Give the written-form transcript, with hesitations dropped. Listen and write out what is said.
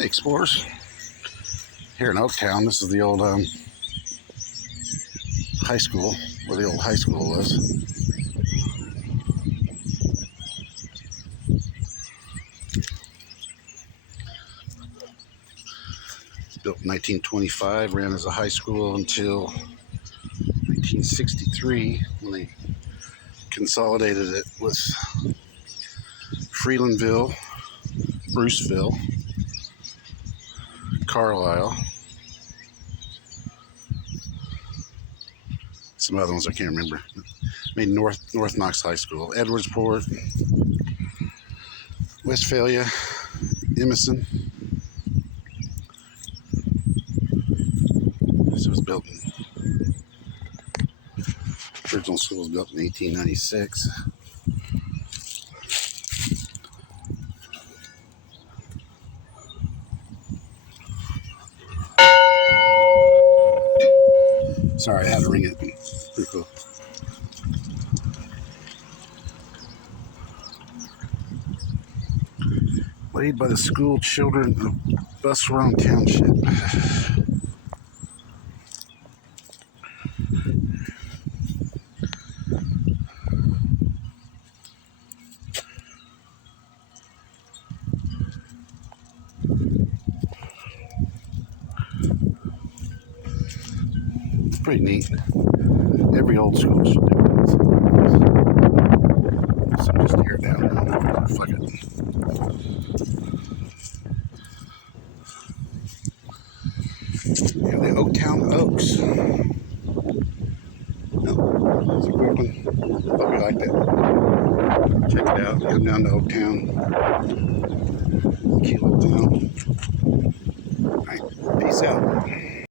Hey explorers, here in Oaktown. This is the old high school, where the old high school was. It's built in 1925, ran as a high school until 1963 when they consolidated it with Freelandville, Bruceville, Carlisle, some other ones I can't remember. Made North Knox High School, Edwardsport, Westphalia, Emerson. This was built in, original school was built in 1896. Sorry, I had to ring it. Pretty cool. Laid by the school children of Busserone Township. It's pretty neat. Every old school should do it. So just tear it down. Fuck it. Yeah, the Oaktown Oaks. Oh, it's a cool one. Thought we liked it. Check it out. Come down to Oaktown. Cute little town. Alright, peace out.